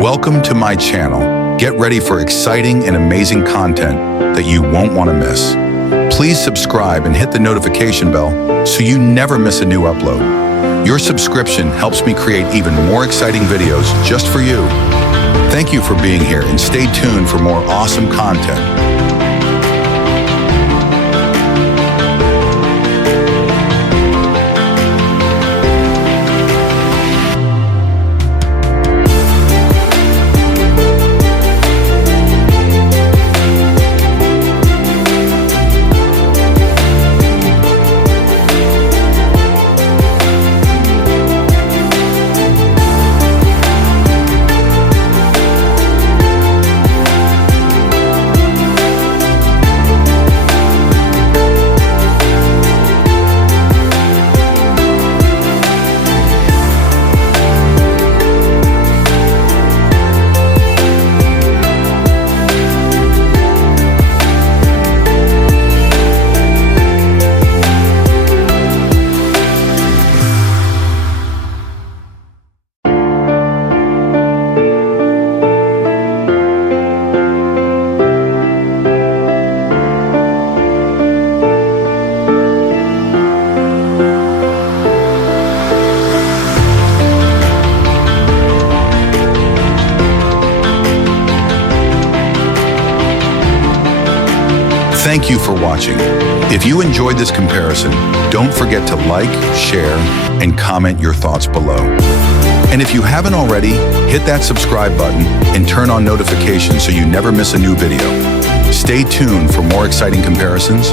Welcome to my channel. Get ready for exciting and amazing content that you won't want to miss. Please subscribe and hit the notification bell so you never miss a new upload. Your subscription helps me create even more exciting videos just for you. Thank you for being here and stay tuned for more awesome content. Thank you for watching. If you enjoyed this comparison, don't forget to like, share, and comment your thoughts below. And if you haven't already, hit that subscribe button and turn on notifications so you never miss a new video. Stay tuned for more exciting comparisons.